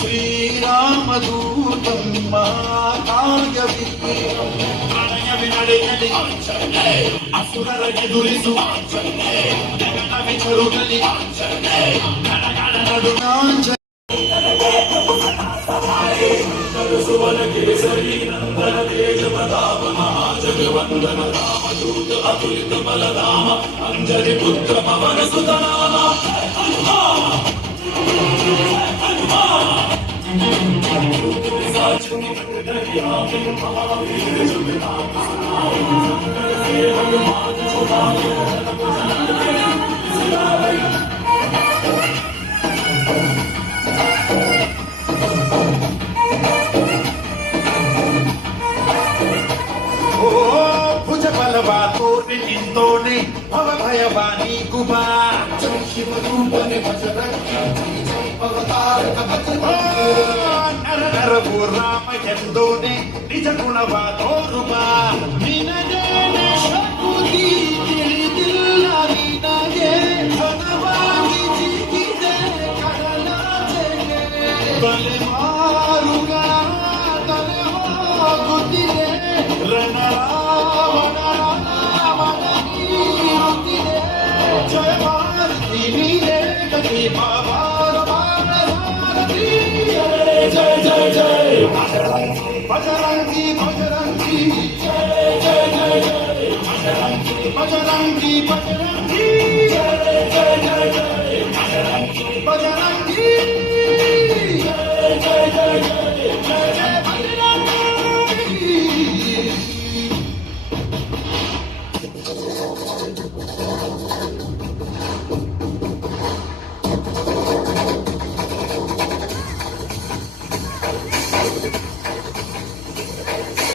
ಶ್ರೀರಾಮದೂತಂ ಮಹಾಕಾವ್ಯವೀರಂ ಪ್ರಣಯವಿ ನಡೆಯಲಿ ಅಸುರರ ಎದುರಿಸು ಜಗನವಿ ಚರುಗಲಿ ಗಣಗಣ ನಡುನಾಂಜ ಸುವನ ಕೇಸರಿ ನಂದನ ತೇಜ ಪ್ರತಾಪ ಮಹಾಜಗವಂದನ ರಾಮದೂತ ಅತುಲಿತ ಬಲಧಾಮ ಅಂಜನಿ ಪುತ್ರ ಪವನ ಸುತನಾಮ ಭುಜ ಬಲವಾ ತೋನೆ ನಿಂತೋನೆ ಭವ ಭಯವಾನಿ ಗುಬಾ ಶಿವರೂಪನೆ ನರ ನರವು ರಾಮ ಎಂದೋನೆ ನಿಜ ಗುಣವಾ ತೋರುಮ ನಿನಗೇನೆ ಶಕುತಿ ತಿಳಿದಿಲ್ಲ ನಿನಗೆ ಘನವಾಗಿ ಜಿಗಿದೆ ಕಡಲಾಚೆಗೆ ಬಲೆ ಮಾರುಗಳ ತಲೆ ಹೋಗುತ್ತಿದೆ ರಣರಾವಣ ರಾವಣ ನೀರುತ್ತಿದೆ ಜಯ ಭಾರತಿ ನೀನೇ ಗತಿ ಬಾಬಾರ ಭಾರತಿ ಜಯ ಜಯ ಜಯ ಬಜರಂಗಿ ಬಜರಂಗಿ ಜಯ ಜಯ ಜಯ ಜಯ ಬಜರಂಗಿ ಬಜರಂಗಿ ಬಜರಂಗಿ